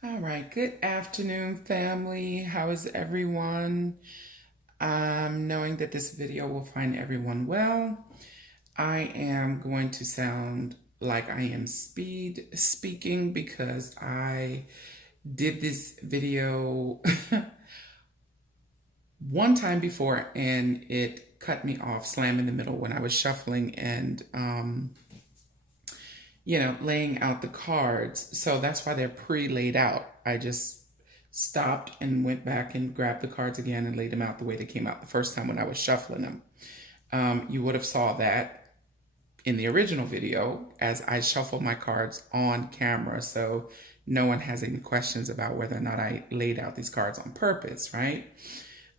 All right, good afternoon, family. How is everyone? Knowing that this video will find everyone well, I am going to sound like I am speed speaking because I did this video one time before and it cut me off slam in the middle when I was shuffling and laying out the cards. So that's why they're pre-laid out. I just stopped and went back and grabbed the cards again and laid them out the way they came out the first time when I was shuffling them. You would have saw that in the original video as I shuffled my cards on camera. So no one has any questions about whether or not I laid out these cards on purpose, right?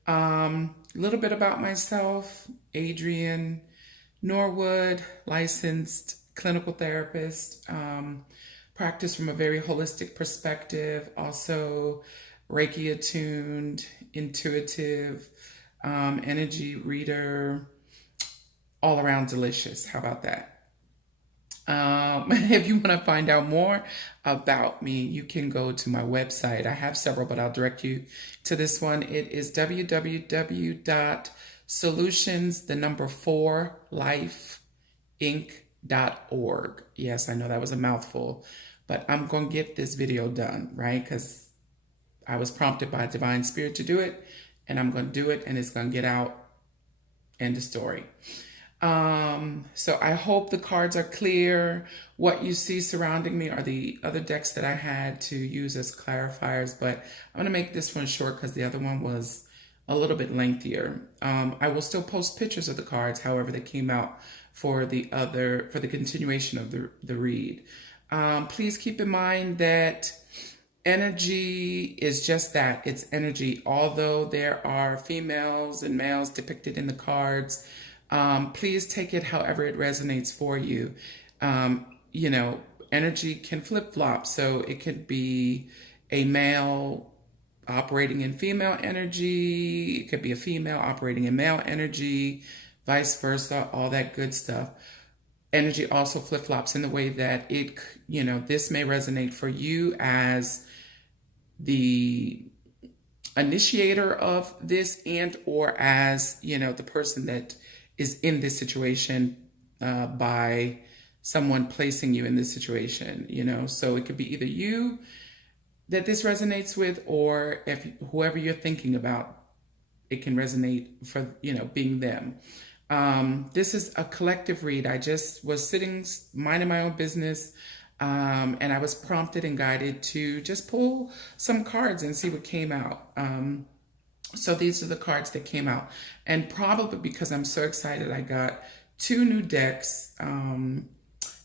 A little bit about myself, Adrienne Norwood, licensed clinical therapist, practice from a very holistic perspective, also Reiki attuned, intuitive, energy reader, all around delicious. How about that? If you want to find out more about me, you can go to my website. I have several, but I'll direct you to this one. It is www.solutions, the number 4, lifeinc.org. Yes, I know that was a mouthful, but I'm going to get this video done, right? Because I was prompted by Divine Spirit to do it, and I'm going to do it, and it's going to get out. End of story. So I hope the cards are clear. What you see surrounding me are the other decks that I had to use as clarifiers, but I'm going to make this one short because the other one was a little bit lengthier. I will still post pictures of the cards, however they came out for the continuation of the read. Please keep in mind that energy is just that. It's energy. Although there are females and males depicted in the cards, please take it however it resonates for you. Energy can flip-flop. So it could be a male operating in female energy. It could be a female operating in male energy, vice versa, all that good stuff. Energy also flip-flops in the way that this may resonate for you as the initiator of this and or as, the person that is in this situation by someone placing you in this situation, So it could be either you that this resonates with, or if whoever you're thinking about, it can resonate for, being them. This is a collective read. I just was sitting, minding my own business, and I was prompted and guided to just pull some cards and see what came out. So these are the cards that came out. And probably because I'm so excited, I got 2 new decks.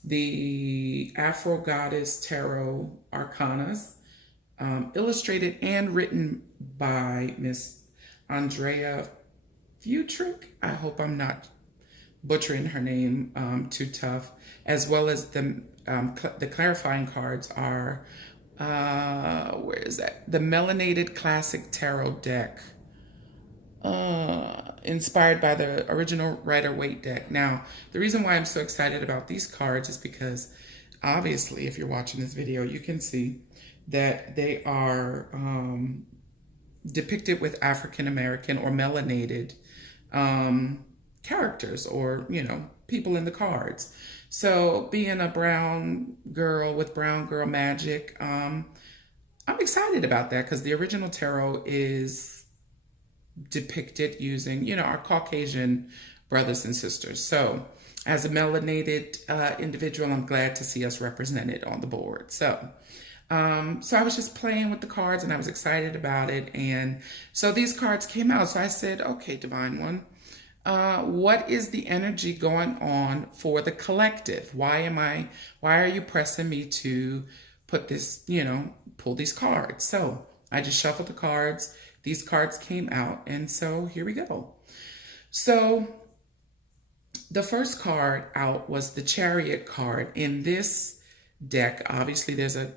The Afro Goddess Tarot Arcanas, illustrated and written by Miss Andrea Futrick. I hope I'm not butchering her name too tough. As well as the clarifying cards are, where is that? The Melanated Classic Tarot deck, inspired by the original Rider-Waite deck. Now, the reason why I'm so excited about these cards is because, obviously, if you're watching this video, you can see that they are depicted with African American or melanated characters, or people in the cards. So being a brown girl with brown girl magic, I'm excited about that because the original tarot is depicted using our Caucasian brothers and sisters. So as a melanated individual, I'm glad to see us represented on the board. So I was just playing with the cards and I was excited about it. And so these cards came out. So I said, okay, Divine One, what is the energy going on for the collective? Why are you pressing me to put this, pull these cards? So I just shuffled the cards. These cards came out. And so here we go. So the first card out was the Chariot card. In this deck, obviously there's a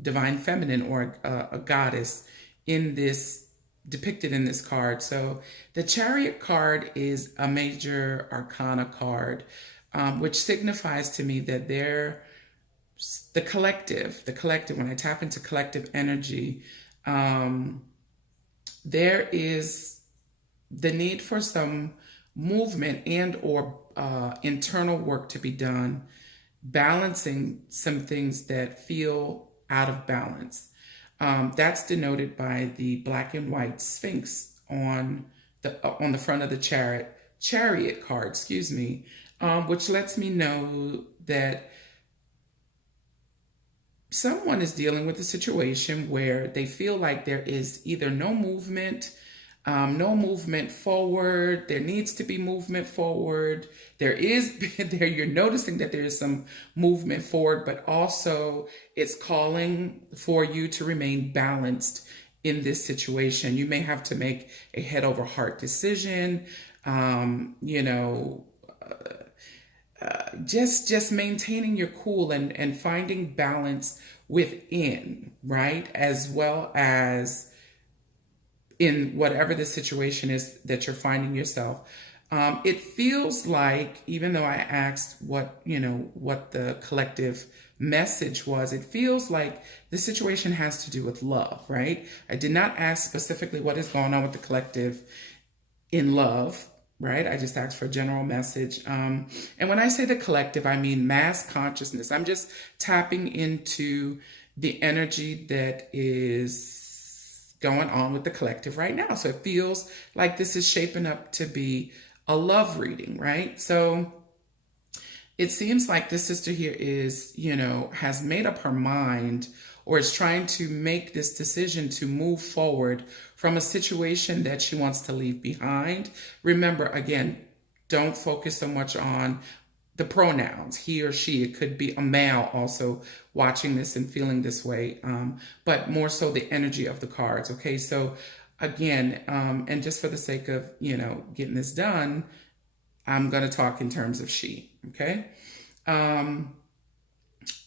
divine feminine or a goddess in this, depicted in this card. So the Chariot card is a major arcana card, which signifies to me that there the collective, when I tap into collective energy, um, there is the need for some movement and or internal work to be done, balancing some things that feel out of balance. That's denoted by the black and white sphinx on the front of the chariot card, excuse me, which lets me know that someone is dealing with a situation where they feel like there is either no movement forward. There needs to be movement forward. There is there. You're noticing that there is some movement forward, but also it's calling for you to remain balanced in this situation. You may have to make a head over heart decision. You know, just maintaining your cool and finding balance within, right? As well as in whatever the situation is that you're finding yourself. It feels like, even though I asked what the collective message was, it feels like the situation has to do with love, right? I did not ask specifically what is going on with the collective in love, right? I just asked for a general message. And when I say the collective, I mean mass consciousness. I'm just tapping into the energy that is going on with the collective right now. So it feels like this is shaping up to be a love reading, right? So it seems like this sister here is, has made up her mind or is trying to make this decision to move forward from a situation that she wants to leave behind. Remember, again, don't focus so much on the pronouns, he or she. It could be a male also watching this and feeling this way, but more so the energy of the cards, okay? So again, and just for the sake of, getting this done, I'm going to talk in terms of she, okay? And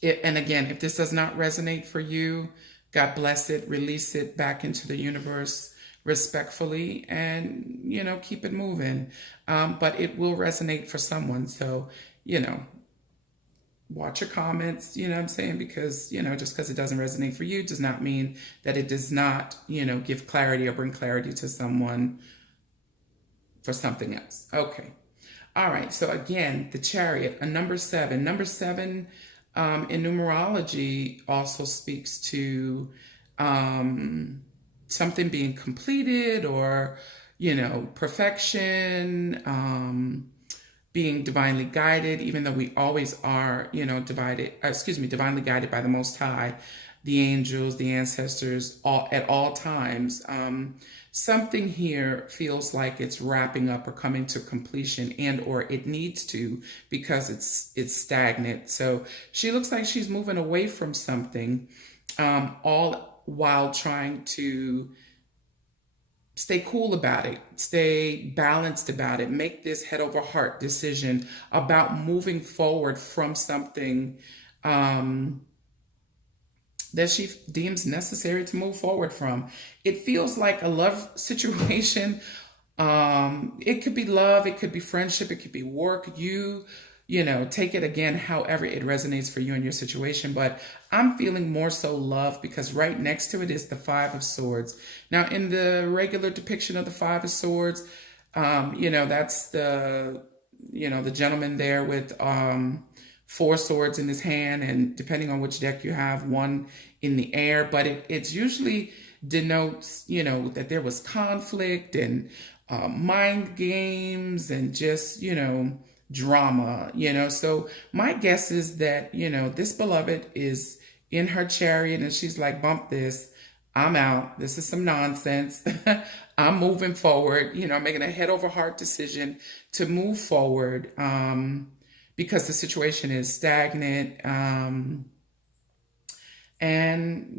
again, if this does not resonate for you, God bless it, release it back into the universe respectfully, and, keep it moving. But it will resonate for someone. So, watch your comments, what I'm saying? Because, just because it doesn't resonate for you does not mean that it does not, give clarity or bring clarity to someone for something else. Okay. All right. So again, the Chariot, a number 7. Number 7 in numerology also speaks to something being completed or, perfection, being divinely guided, even though we always are, divinely guided by the Most High, the angels, the ancestors, at all times. Something here feels like it's wrapping up or coming to completion, and or it needs to, because it's stagnant. So she looks like she's moving away from something, all while trying to stay cool about it, stay balanced about it, make this head over heart decision about moving forward from something that she deems necessary to move forward from. It feels like a love situation. It could be love, it could be friendship, it could be work. Take it again, however it resonates for you and your situation. But I'm feeling more so love, because right next to it is the 5 of Swords. Now, in the regular depiction of the 5 of Swords, that's the gentleman there with 4 swords in his hand, and depending on which deck you have, 1 in the air. But it's usually denotes, that there was conflict and mind games and just, drama, So my guess is that, this beloved is in her chariot and she's like, bump this, I'm out. This is some nonsense. I'm moving forward, making a head over heart decision to move forward, because the situation is stagnant. And,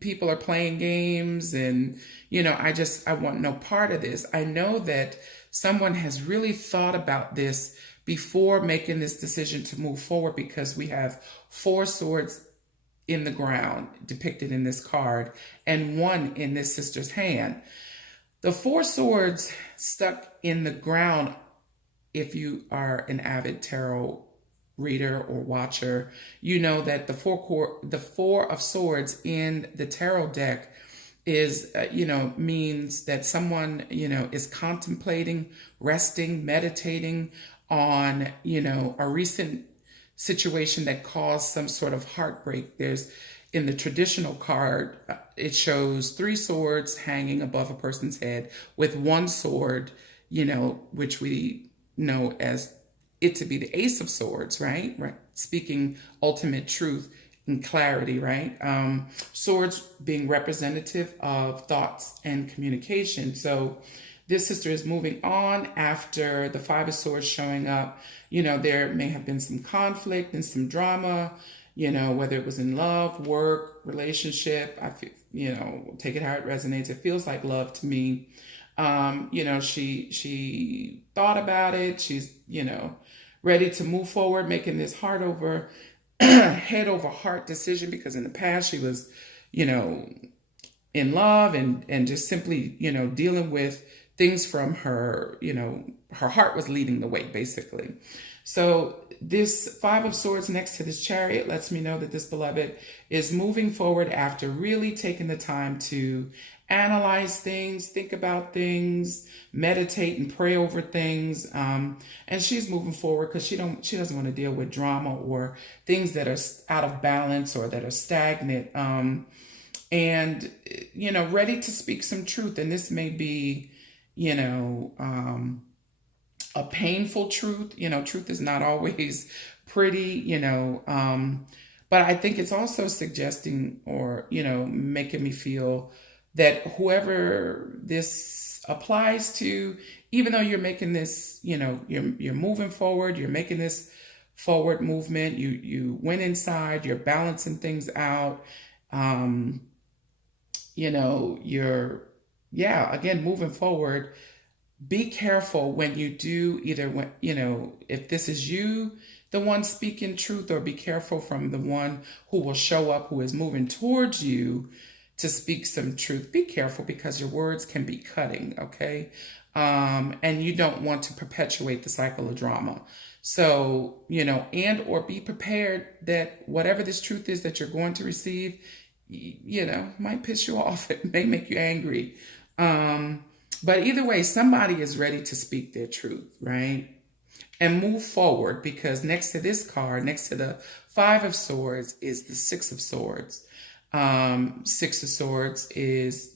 people are playing games and, I want no part of this. I know that someone has really thought about this before making this decision to move forward, because we have 4 swords in the ground depicted in this card and 1 in this sister's hand. The 4 swords stuck in the ground, if you are an avid tarot reader or watcher, you know that the Four of Swords in the tarot deck is, means that someone, is contemplating, resting, meditating on, a recent situation that caused some sort of heartbreak. There's, in the traditional card, it shows three swords hanging above a person's head with one sword, which we know as it to be the Ace of Swords, right? Right. Speaking ultimate truth and clarity, right? Swords being representative of thoughts and communication. So this sister is moving on after the Five of Swords showing up. There may have been some conflict and some drama, whether it was in love, work, relationship. I feel, take it how it resonates. It feels like love to me. She thought about it. She's, ready to move forward, making this head over heart decision, because in the past she was, in love and just simply, dealing with things from her, her heart was leading the way, basically. So this Five of Swords next to this Chariot lets me know that this beloved is moving forward after really taking the time to analyze things, think about things, meditate and pray over things. And she's moving forward because she doesn't want to deal with drama or things that are out of balance or that are stagnant. And, ready to speak some truth. And this may be, a painful truth. Truth is not always pretty, but I think it's also suggesting or, making me feel that whoever this applies to, even though you're making this, you're moving forward, you're making this forward movement, you went inside, you're balancing things out, you're, again, moving forward. Be careful when you do if this is you, the one speaking truth, or be careful from the one who will show up, who is moving towards you to speak some truth. Be careful because your words can be cutting, okay? And you don't want to perpetuate the cycle of drama. So, and or be prepared that whatever this truth is that you're going to receive, might piss you off. It may make you angry. But either way, somebody is ready to speak their truth, right? And move forward, because next to this card, next to the Five of Swords, is the Six of Swords. Six of Swords is,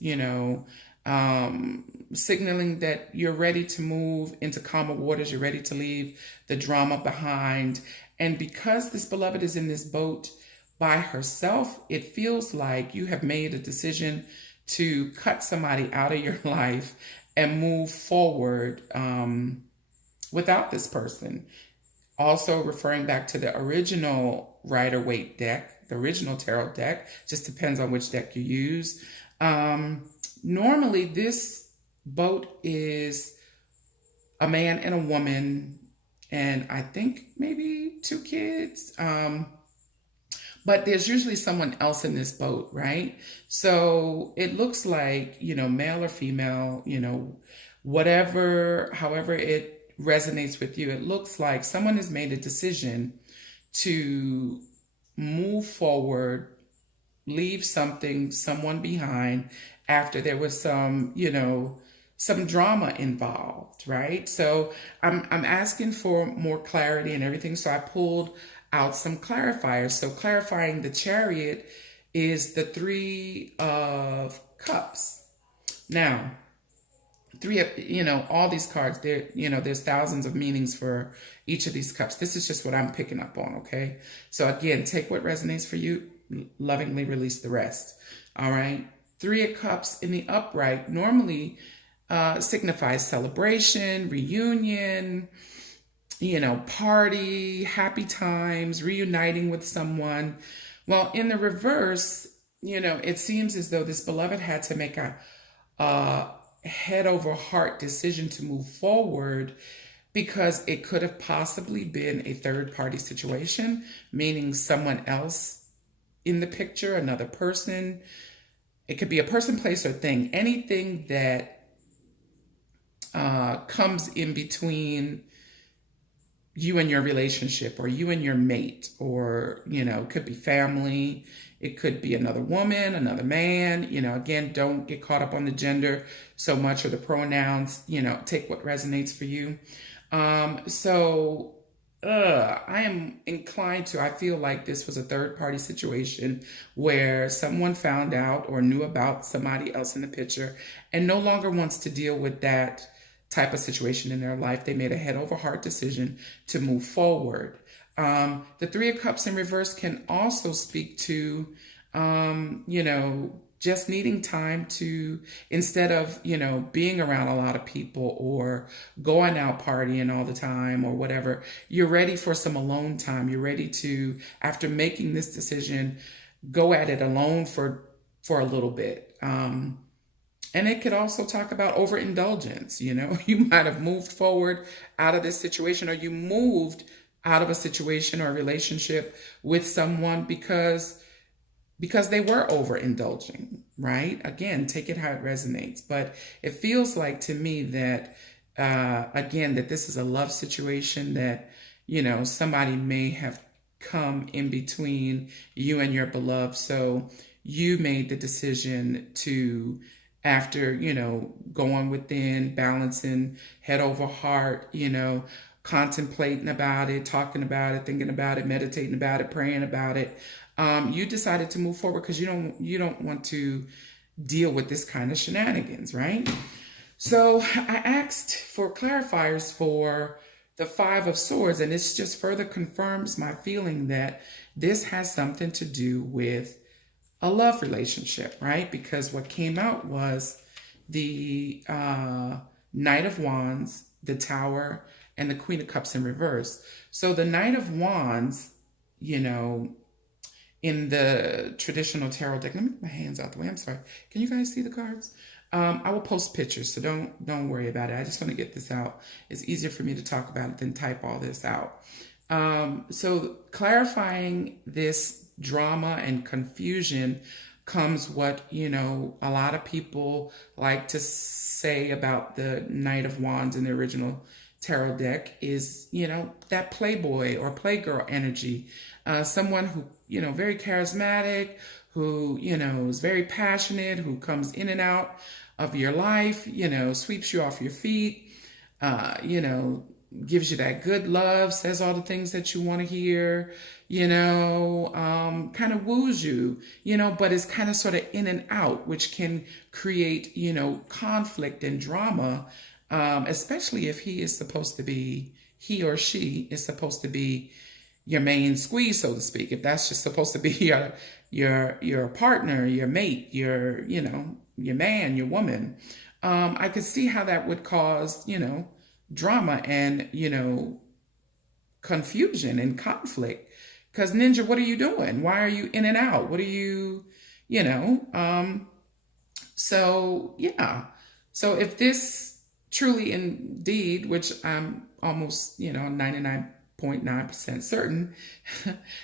signaling that you're ready to move into calmer waters. You're ready to leave the drama behind. And because this beloved is in this boat by herself, it feels like you have made a decision to cut somebody out of your life and move forward without this person. Also referring back to the original Rider-Waite deck, the original tarot deck, just depends on which deck you use. Normally this boat is a man and a woman, and I think maybe two kids. But there's usually someone else in this boat, right? So it looks like, male or female, however it resonates with you, it looks like someone has made a decision to move forward, leave someone behind after there was some drama involved, right? So I'm asking for more clarity and everything. So I pulled out some clarifiers. So clarifying the Chariot is the Three of Cups. Now, all these cards, there's thousands of meanings for each of these cups. This is just what I'm picking up on, okay? So again, take what resonates for you, lovingly release the rest, all right? Three of Cups in the upright normally signifies celebration, reunion, party, happy times, reuniting with someone. Well, in the reverse, it seems as though this beloved had to make a head over heart decision to move forward, because it could have possibly been a third party situation, meaning someone else in the picture, another person. It could be a person, place, or thing. Anything that comes in between you and your relationship, or you and your mate, or, it could be family. It could be another woman, another man. Again, don't get caught up on the gender so much, or the pronouns. Take what resonates for you. So I am inclined to, I feel like this was a third party situation where someone found out or knew about somebody else in the picture and no longer wants to deal with that type of situation in their life. They made a head over heart decision to move forward. The Three of Cups in reverse can also speak to, just needing time to, instead of, being around a lot of people or going out partying all the time or whatever, you're ready for some alone time. You're ready to, after making this decision, go at it alone for a little bit. And it could also talk about overindulgence. You might have moved forward out of this situation, or you moved out of a situation or a relationship with someone because they were overindulging, right? Again, take it how it resonates. But it feels like to me that, again, that this is a love situation that, somebody may have come in between you and your beloved. So you made the decision to, after, going within, balancing head over heart, contemplating about it, talking about it, thinking about it, meditating about it, praying about it. You decided to move forward because you don't want to deal with this kind of shenanigans, right? So I asked for clarifiers for the Five of Swords, and this just further confirms my feeling that this has something to do with a love relationship, right? Because what came out was the Knight of Wands, the Tower, and the Queen of Cups in reverse. So the Knight of Wands, in the traditional tarot deck, let me get my hands out the way. I'm sorry. Can you guys see the cards? I will post pictures, so don't worry about it. I just want to get this out. It's easier for me to talk about it than type all this out. So clarifying this drama and confusion comes what, a lot of people like to say about the Knight of Wands in the original tarot deck is, that playboy or playgirl energy. Someone who, very charismatic, who, is very passionate, who comes in and out of your life, sweeps you off your feet, gives you that good love, says all the things that you want to hear, kind of woos you, but is kind of sort of in and out, which can create, conflict and drama, especially if he or she is supposed to be your main squeeze, so to speak. If that's just supposed to be your partner, your mate, your man, your woman, I could see how that would cause, drama and, confusion and conflict. Because Ninja, what are you doing? Why are you in and out? What are you, so yeah. So if this truly indeed, which I'm almost, 99.9% certain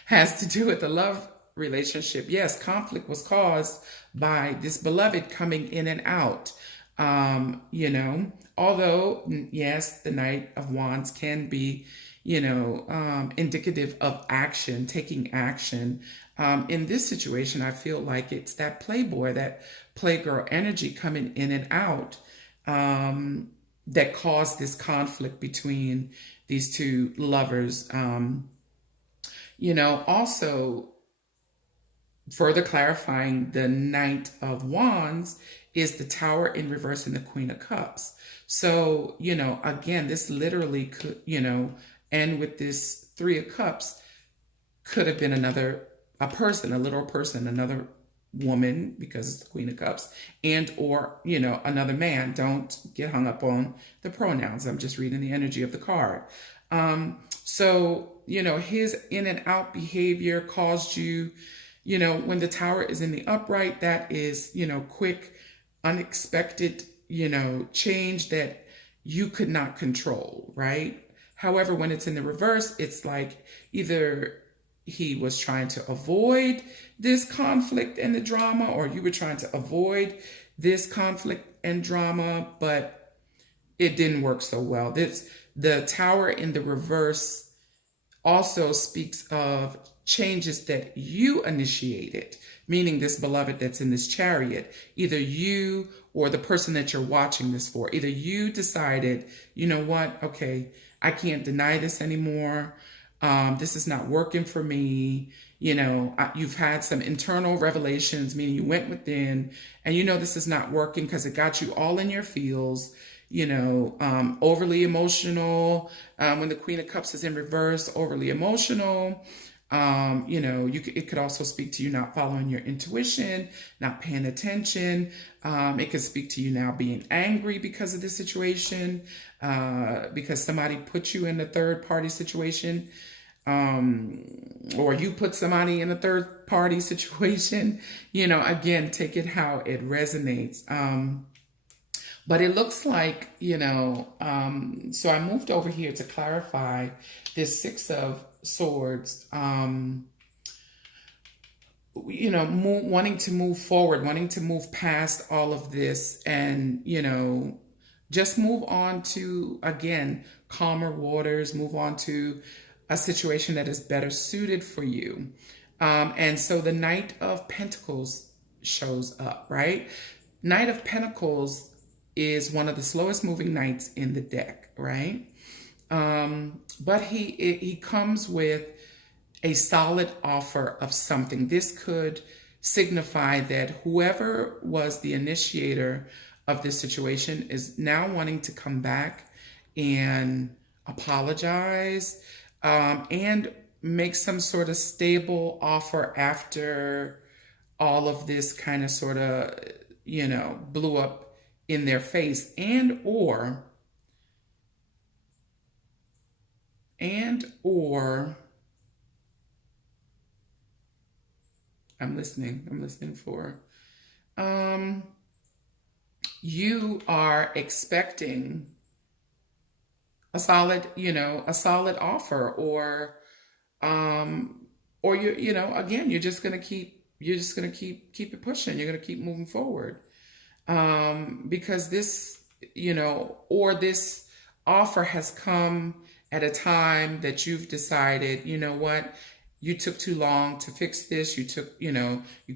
has to do with the love relationship. Yes, conflict was caused by this beloved coming in and out. Although, yes, the Knight of Wands can be, indicative of action, taking action. In this situation, I feel like it's that playboy, that playgirl energy coming in and out, that caused this conflict between these two lovers. Also further clarifying the Knight of Wands is the Tower in reverse and the Queen of Cups. So, again, this literally could, and with this Three of Cups could have been a person, a literal person, another woman, because it's the Queen of Cups, and or, another man. Don't get hung up on the pronouns. I'm just reading the energy of the card. So, his in and out behavior caused you, when the Tower is in the upright, that is, quick, unexpected, change that you could not control, right? However, when it's in the reverse, it's like either he was trying to avoid this conflict and the drama, or you were trying to avoid this conflict and drama, but it didn't work so well. The tower in the reverse also speaks of changes that you initiated, meaning this beloved that's in this chariot, either you or the person that you're watching this for, either you decided, you know what, okay, I can't deny this anymore. This is not working for me. You've had some internal revelations, meaning you went within and this is not working because it got you all in your feels, overly emotional. When the Queen of Cups is in reverse, overly emotional. It could also speak to you not following your intuition, not paying attention. It could speak to you now being angry because of the situation, because somebody put you in a third party situation, or you put somebody in a third party situation. Again, take it how it resonates. But it looks like, so I moved over here to clarify this Six of Swords, wanting to move forward, wanting to move past all of this and, just move on to, again, calmer waters, move on to a situation that is better suited for you. And so the Knight of Pentacles shows up, right? Knight of Pentacles is one of the slowest moving knights in the deck, right? But he comes with a solid offer of something. This could signify that whoever was the initiator of this situation is now wanting to come back and apologize, and make some sort of stable offer after all of this kind of sort of, blew up in their face, and or I'm listening for, you are expecting a solid offer, or again, you're just going to keep it pushing. You're going to keep moving forward. Because this, or this offer has come at a time that you've decided, what, you took too long to fix this. You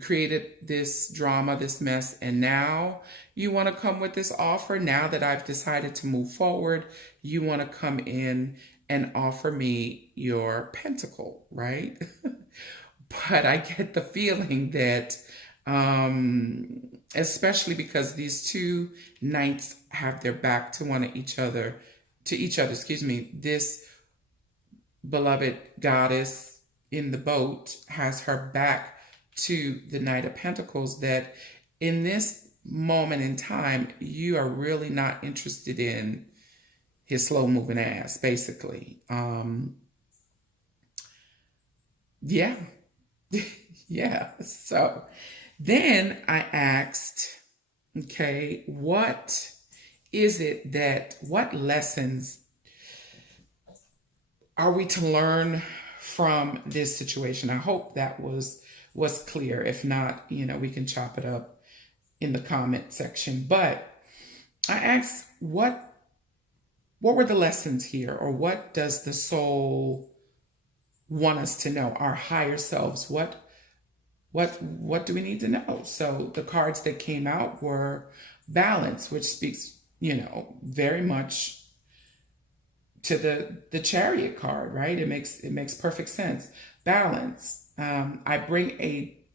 created this drama, this mess, and now you want to come with this offer. Now that I've decided to move forward, you want to come in and offer me your pentacle, right? But I get the feeling that, especially because these two knights have their back to each other, this beloved goddess in the boat has her back to the Knight of Pentacles, that in this moment in time, you are really not interested in his slow moving ass, basically. Yeah. Yeah. So then I asked, okay, what lessons are we to learn from this situation? I hope that was clear. If not, we can chop it up in the comment section. But I asked, what were the lessons here? Or what does the soul want us to know? Our higher selves, what do we need to know? So the cards that came out were balance, which speaks, very much to the Chariot card, right? It makes perfect sense. Balance. And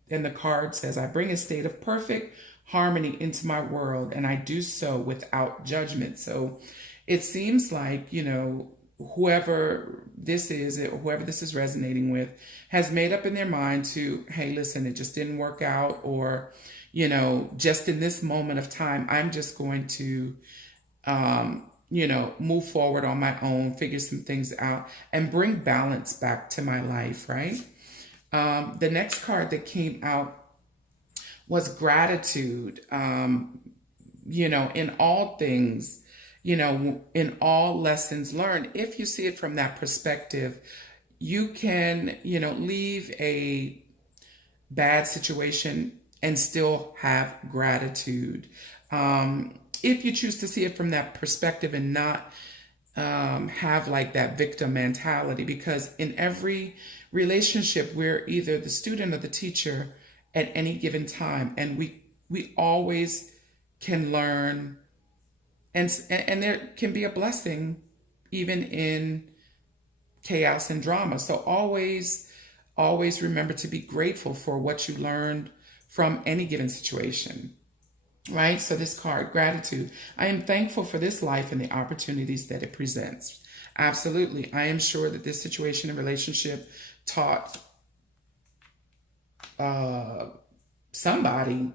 the card says, I bring a state of perfect harmony into my world, and I do so without judgment. So it seems like, whoever this is resonating with has made up in their mind to, hey, listen, it just didn't work out, or, just in this moment of time, I'm just going to, move forward on my own, figure some things out, and bring balance back to my life, right? The next card that came out was gratitude. In all things, in all lessons learned, if you see it from that perspective, you can, leave a bad situation and still have gratitude. If you choose to see it from that perspective and not have like that victim mentality, because in every relationship, we're either the student or the teacher at any given time, and we always can learn, and there can be a blessing even in chaos and drama. So always remember to be grateful for what you learned from any given situation. Right? So this card, gratitude. I am thankful for this life and the opportunities that it presents. Absolutely. I am sure that this situation and relationship taught somebody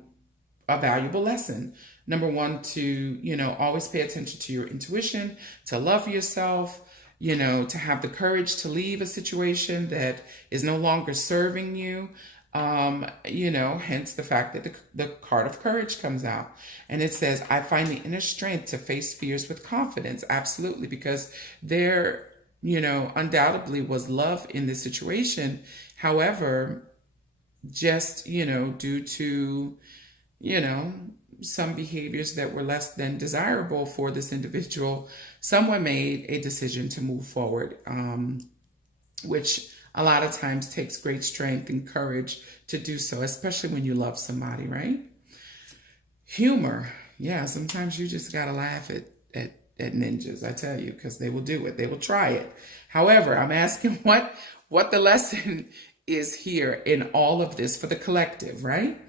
a valuable lesson. Number one, to, always pay attention to your intuition, to love yourself, to have the courage to leave a situation that is no longer serving you. Hence the fact that the card of courage comes out, and it says, I find the inner strength to face fears with confidence. Absolutely. Because there, undoubtedly was love in this situation. However, just, due to, some behaviors that were less than desirable for this individual, someone made a decision to move forward, which a lot of times takes great strength and courage to do so, especially when you love somebody, right? Humor. Yeah, sometimes you just got to laugh at ninjas, I tell you, because they will do it. They will try it. However, I'm asking what the lesson is here in all of this for the collective, right?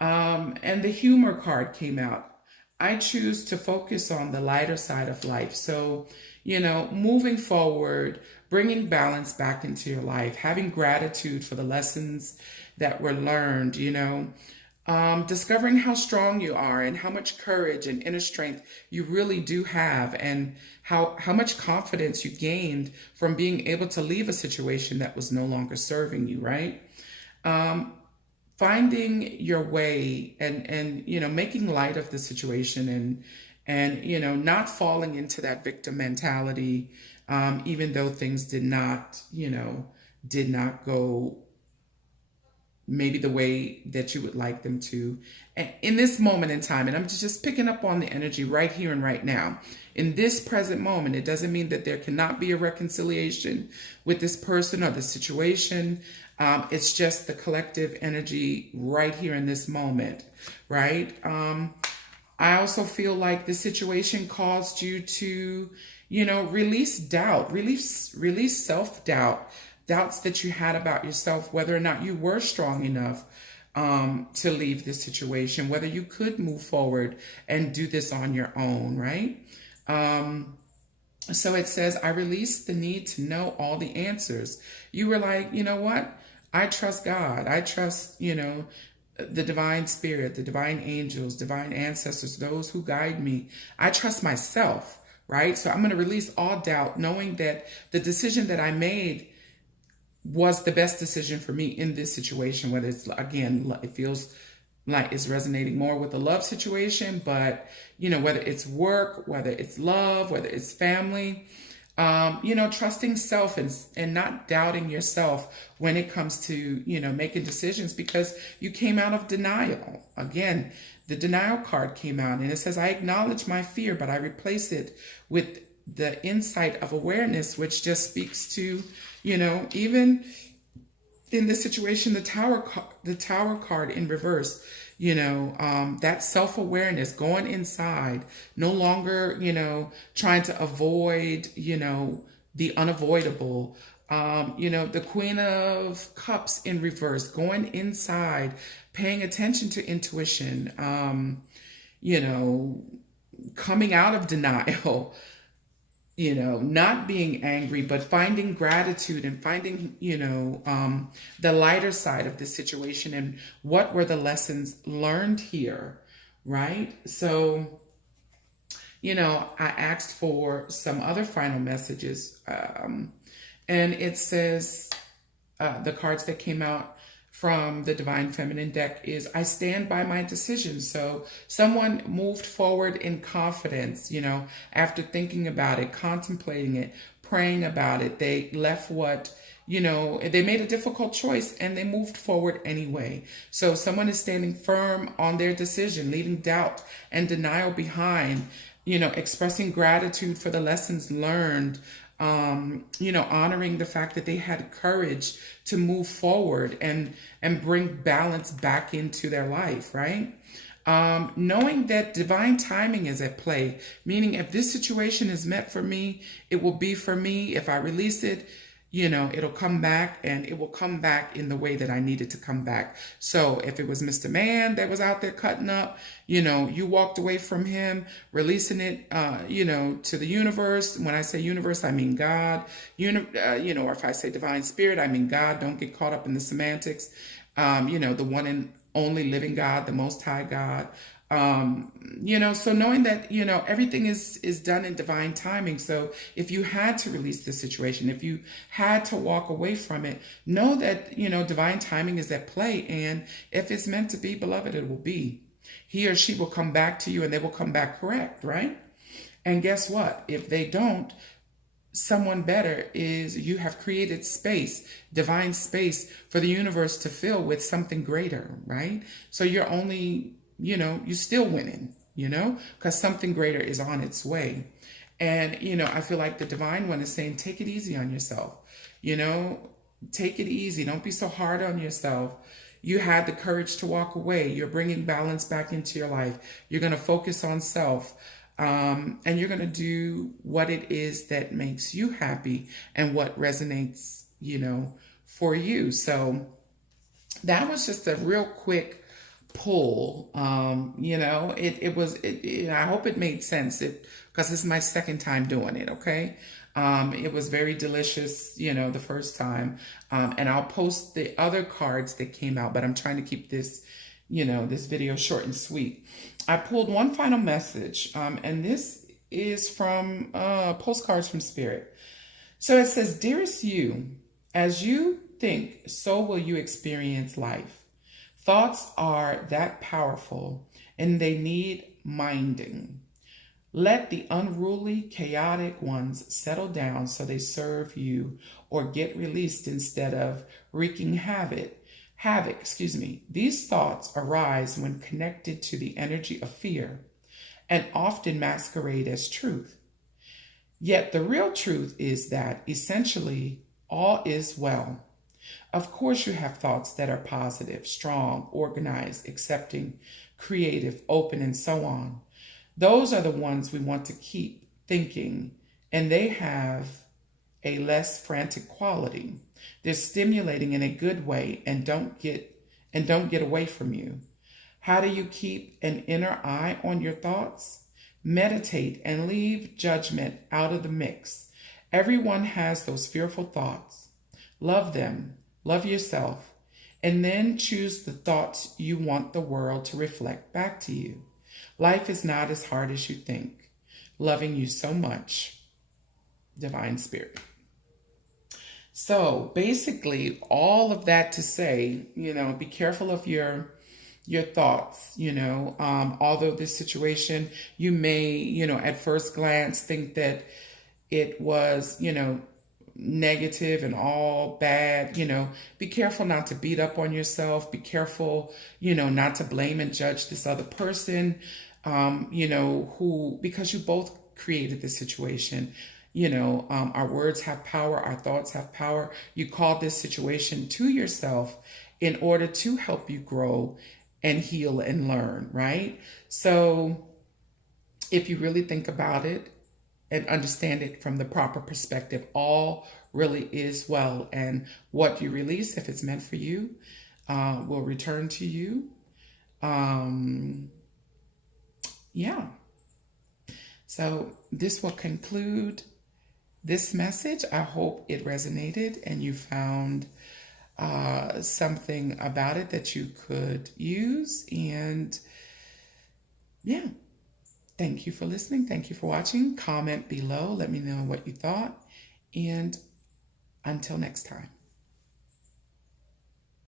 And the humor card came out. I choose to focus on the lighter side of life. So, moving forward, bringing balance back into your life, having gratitude for the lessons that were learned, discovering how strong you are and how much courage and inner strength you really do have, and how much confidence you gained from being able to leave a situation that was no longer serving you, right? Finding your way and making light of the situation, and not falling into that victim mentality, even though things did not go maybe the way that you would like them to. And in this moment in time, and I'm just picking up on the energy right here and right now, in this present moment, it doesn't mean that there cannot be a reconciliation with this person or the situation. It's just the collective energy right here in this moment, right? I also feel like the situation caused you to, release doubt, release self-doubt, doubts that you had about yourself, whether or not you were strong enough to leave this situation, whether you could move forward and do this on your own, right? So it says, I released the need to know all the answers. You were like, you know what? I trust God. I trust, the divine spirit, the divine angels, divine ancestors, those who guide me. I trust myself, right? So I'm going to release all doubt, knowing that the decision that I made was the best decision for me in this situation, whether it's, again, it feels like it's resonating more with the love situation, but, whether it's work, whether it's love, whether it's family, trusting self and not doubting yourself when it comes to, making decisions, because you came out of denial. Again, the denial card came out, and it says, I acknowledge my fear, but I replace it with the insight of awareness, which just speaks to, even in this situation, the tower card in reverse, that self-awareness, going inside, no longer, trying to avoid, the unavoidable, the Queen of Cups in reverse, going inside, paying attention to intuition, coming out of denial, not being angry, but finding gratitude and finding, the lighter side of this situation, and what were the lessons learned here, right? So, I asked for some other final messages, and it says, the cards that came out from the Divine Feminine deck is, I stand by my decision. So someone moved forward in confidence, after thinking about it, contemplating it, praying about it. They left what, they made a difficult choice and they moved forward anyway. So someone is standing firm on their decision, leaving doubt and denial behind, expressing gratitude for the lessons learned, honoring the fact that they had courage to move forward and bring balance back into their life, right? Knowing that divine timing is at play, meaning if this situation is meant for me, it will be for me. If I release it, it'll come back, and it will come back in the way that I need it to come back. So if it was Mr. Man that was out there cutting up, you walked away from him, releasing it, to the universe. When I say universe, I mean God, or if I say divine spirit, I mean God. Don't get caught up in the semantics. The one and only living God, the most high God. So knowing that, everything is done in divine timing. So if you had to release the situation, if you had to walk away from it, know that, divine timing is at play. And if it's meant to be, beloved, it will be. He or she will come back to you, and they will come back correct, right? And guess what? If they don't, someone better is, you have created space, divine space for the universe to fill with something greater, right? So you're only, you're still winning, because something greater is on its way. And, I feel like the divine one is saying, take it easy on yourself, take it easy. Don't be so hard on yourself. You had the courage to walk away. You're bringing balance back into your life. You're going to focus on self. And you're going to do what it is that makes you happy and what resonates, for you. So that was just a real quick pull. It was, I hope it made sense, because this is my second time doing it. Okay. It was very delicious, the first time. And I'll post the other cards that came out, but I'm trying to keep this, this video short and sweet. I pulled one final message, and this is from Postcards from Spirit. So it says, dearest you, as you think, so will you experience life. Thoughts are that powerful, and they need minding. Let the unruly, chaotic ones settle down so they serve you or get released instead of wreaking havoc. These thoughts arise when connected to the energy of fear and often masquerade as truth. Yet the real truth is that essentially all is well. Of course, you have thoughts that are positive, strong, organized, accepting, creative, open, and so on. Those are the ones we want to keep thinking, and they have a less frantic quality. They're stimulating in a good way and don't get away from you. How do you keep an inner eye on your thoughts? Meditate and leave judgment out of the mix. Everyone has those fearful thoughts. Love them, love yourself, and then choose the thoughts you want the world to reflect back to you. Life is not as hard as you think. Loving you so much, Divine Spirit. So basically, all of that to say, be careful of your thoughts, although this situation, you may, at first glance think that it was, negative and all bad, be careful not to beat up on yourself. Be careful, not to blame and judge this other person, because you both created the situation. Our words have power, our thoughts have power. You called this situation to yourself in order to help you grow and heal and learn, right? So if you really think about it and understand it from the proper perspective, all really is well. And what you release, if it's meant for you, will return to you. Yeah. So this will conclude this message. I hope it resonated and you found something about it that you could use. And yeah, thank you for listening. Thank you for watching. Comment below. Let me know what you thought. And until next time.